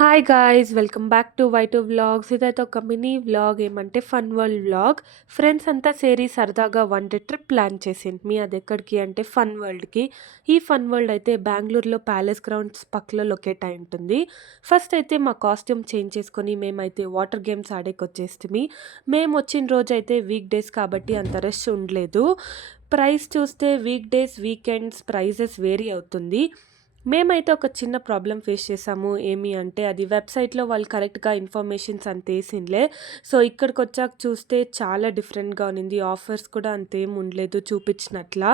Hi guys! Welcome back to Y two vlogs. ఇదైతే ఒక mini vlog ఏమంటే ఫన్ వరల్డ్ వ్లాగ్. ఫ్రెండ్స్ అంతా సేరి సరదాగా వన్ డే ట్రిప్ ప్లాన్ చేసిండ్మి. అది ఎక్కడికి అంటే ఫన్ వరల్డ్‌కి. ఈ ఫన్ వరల్డ్ అయితే బెంగుళూరులో ప్యాలెస్ గ్రౌండ్స్ పక్కలో లొకేట్ అయి ఉంటుంది. ఫస్ట్ అయితే మా కాస్ట్యూమ్ చేంజ్ చేసుకొని మేమైతే వాటర్ గేమ్స్ ఆడేకొచ్చేస్తిమి. మేము వచ్చిన రోజైతే వీక్ డేస్ కాబట్టి అంత రష్ ఉండలేదు. ప్రైస్ చూస్తే weekdays, weekends prices vary అవుతుంది. మేమైతే ఒక చిన్న ప్రాబ్లమ్ ఫేస్ చేసాము. ఏమి అంటే అది వెబ్‌సైట్‌లో వాళ్ళు కరెక్ట్‌గా ఇన్ఫర్మేషన్స్ అంతేసిండ్లే. సో, ఇక్కడికొచ్చాక చూస్తే చాలా డిఫరెంట్‌గా ఉన్నింది. ఆఫర్స్ కూడా అంతేం ఉండలేదు చూపించినట్లా.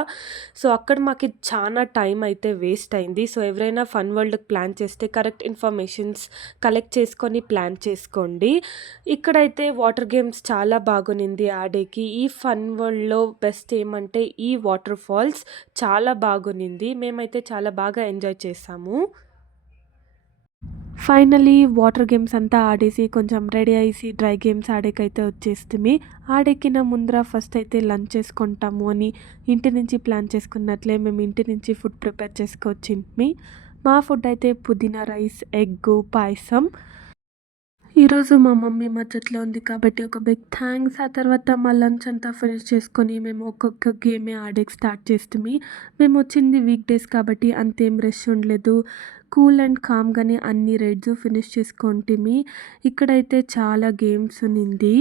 సో, అక్కడ మాకి చానా టైం అయితే వేస్ట్ అయింది. సో, ఎవరైనా ఫన్ వరల్డ్‌కి ప్లాన్ చేస్తే కరెక్ట్ ఇన్ఫర్మేషన్స్ కలెక్ట్ చేసుకొని ప్లాన్ చేసుకోండి. ఇక్కడైతే వాటర్ గేమ్స్ చాలా బాగునింది ఆడేకి. ఈ ఫన్ వరల్డ్‌లో బెస్ట్ ఏమంటే ఈ వాటర్ ఫాల్స్ చాలా బాగునింది. మేమైతే చాలా బాగా ఎంజాయ్ చేశాము. ఫైనల్లీ వాటర్ గేమ్స్ అంతా ఆడేసి కొంచెం రెడీ అయ్యేసి డ్రై గేమ్స్ ఆడేకైతే వచ్చేస్తిమి. ఆడెక్కిన ముందర ఫస్ట్ అయితే లంచ్ చేసుకుంటాము అని ఇంటి నుంచి ప్లాన్ చేసుకున్నట్లే మేము ఇంటి నుంచి ఫుడ్ ప్రిపేర్ చేసుకొచ్చింటిమి. మా ఫుడ్ అయితే పుదీనా రైస్, ఎగ్గు, పాయసం. ఈరోజు మా మమ్మీ మద్దతులో ఉంది కాబట్టి ఒక బిగ్ థ్యాంక్స్. ఆ తర్వాత మా లంచ్ అంతా ఫినిష్ చేసుకొని మేము ఒక్కొక్క గేమే ఆడేకి స్టార్ట్ చేస్తిమి. మేము వచ్చింది వీక్ డేస్ కాబట్టి అంతేం రష్ ఉండలేదు. కూల్ అండ్ కామ్‌గానే అన్ని రైడ్స్ ఫినిష్ చేసుకుంటిమి. ఇక్కడైతే చాలా గేమ్స్ ఉన్నింది.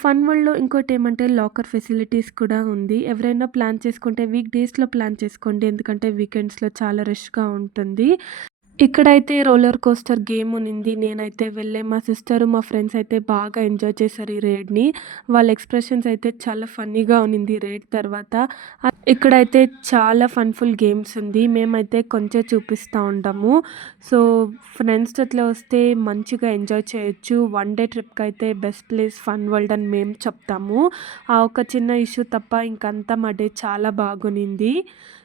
ఫన్ వరల్డ్‌లో ఇంకోటేమంటే లాకర్ ఫెసిలిటీస్ కూడా ఉంది. ఎవరైనా ప్లాన్ చేసుకుంటే వీక్ డేస్‌లో ప్లాన్ చేసుకోండి. ఎందుకంటే వీకెండ్స్‌లో చాలా రష్‌గా ఉంటుంది. ఇక్కడైతే రోలర్ కోస్టర్ గేమ్ ఉన్నింది. నేనైతే వెళ్ళే మా సిస్టరు, మా ఫ్రెండ్స్ అయితే బాగా ఎంజాయ్ చేశారు ఈ రైడ్‌ని. వాళ్ళ ఎక్స్‌ప్రెషన్స్ అయితే చాలా ఫన్నీగా ఉన్నింది రైడ్ తర్వాత. ఇక్కడైతే చాలా ఫన్‌ఫుల్ గేమ్స్ ఉంది. మేమైతే కొంచెం చూపిస్తా ఉంటాము. సో, ఫ్రెండ్స్ జొత్లో వస్తే మంచిగా ఎంజాయ్ చేయొచ్చు. వన్ డే ట్రిప్‌కైతే బెస్ట్ ప్లేస్ ఫన్ వరల్డ్ అని మేము చెప్తాము. ఆ ఒక చిన్న ఇష్యూ తప్ప ఇంకంతా మా డే చాలా బాగునింది.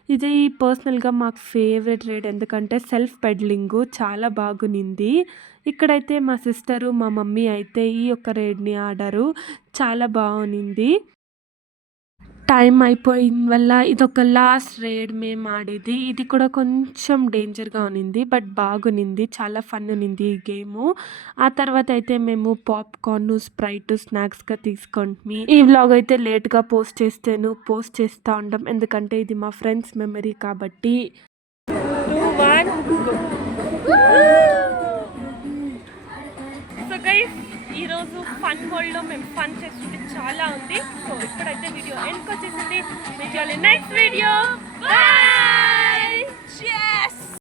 ఇది పర్సనల్‌గా మాకు ఫేవరెట్ రైడ్. ఎందుకంటే సెల్ఫ్ పెడలింగు చాలా బాగునింది. ఇక్కడైతే మా సిస్టరు, మా మమ్మీ అయితే ఈ యొక్క రైడ్‌ని ఆడారు. చాలా బావునింది. టైం అయిపోయిన వల్ల ఇదొక లాస్ట్ రైడ్ మేము ఆడేది. ఇది కూడా కొంచెం డేంజర్‌గా ఉన్నింది. బట్ బాగునింది. చాలా ఫన్ ఉన్నింది ఈ గేము. ఆ తర్వాత అయితే మేము పాప్‌కార్న్, స్ప్రైట్ స్నాక్స్‌గా తీసుకుంటిమి. ఈ వ్లాగ్ అయితే లేట్‌గా పోస్ట్ చేస్తా ఉంటాం. ఎందుకంటే ఇది మా ఫ్రెండ్స్ మెమరీ కాబట్టి. 2, 1 గో. సో గైస్, ఈరోజు ఫన్ వరల్డ్‌లో మేము ఫన్ చేస్తుంటే చాలా ఉంది. సో ఇప్పుడైతే వీడియో ఎండ్‌కి వచ్చేసింది. Meet you all in next video.